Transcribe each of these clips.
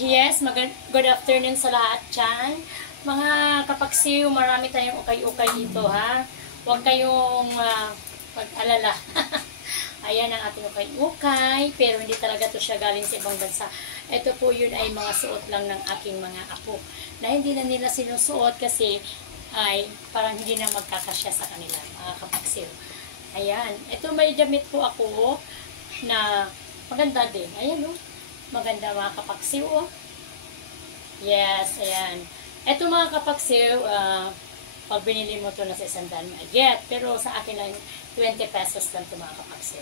Yes, good afternoon sa lahat dyan. Mga kapaksiw, marami tayong ukay-ukay dito, ha? Huwag kayong mag-alala. Ayan ang ating ukay-ukay, pero hindi talaga to siya galing sa ibang bansa. Ito po yun ay mga suot lang ng aking mga apo, na hindi na nila sinusuot kasi ay parang hindi na magkakasya sa kanila, mga kapaksiw. Ayan, ito may damit po ako na maganda din. Ayan, oh. Maganda mga kapaksiw, oh. Yes, ayan. Ito mga kapaksiw, pag binili mo to na sa 100, get. Pero sa akin lang, 20 pesos lang ito mga kapaksiw.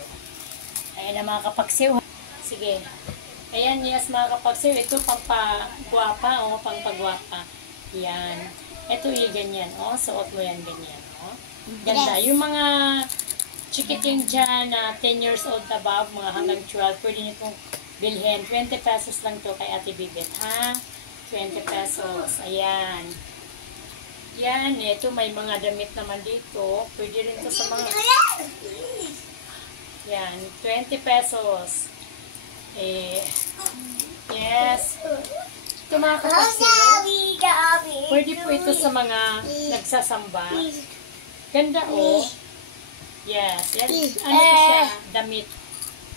Ayan na mga kapaksiw. Sige. Ayan, yes mga kapaksiw. Ito pampagwapa, oh, pampagwapa. Yan. Ito yung ganyan, oh. Suot mo yan ganyan, oh. Ganda. Yung mga chikiting dyan na 10 years old above, mga hanggang 12, pwede nyo itong bilhin. 20 pesos lang to kay Ate Bibit, ha? 20 pesos. Ayan. Yan. Ito may mga damit naman dito. Pwede rin to sa mga... Yan. 20 pesos. Yes. Ito mga kapaksiw. Pwede po ito sa mga nagsasamba. Ganda, oh. Yes. Yan. Ano to siya? Damit.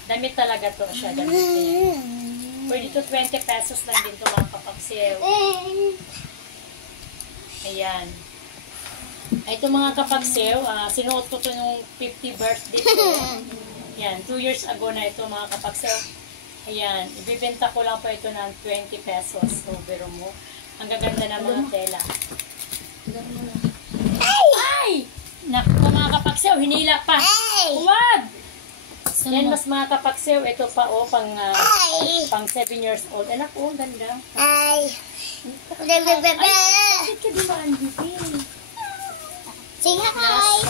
Damit talaga to siya. Damit. Ayan. Pwede to 20 pesos lang din to mga kapaksiw. Ayan. Ito mga kapaksiw, sinuot ko to nung 50 birthday ko. Ayan, 2 years ago na ito mga kapaksiw. Ayan, ibibenta ko lang po ito ng 20 pesos. So, biro mo. Ang gaganda ng mga tela. Ay! Naku mga kapaksiw, hinila pa. Huwag! Yan mas mga kapaksiw, ito pa o, pang 7 years old. Anak o, ganda. Ay! Bakit ka di ba andipin? Sige, hi!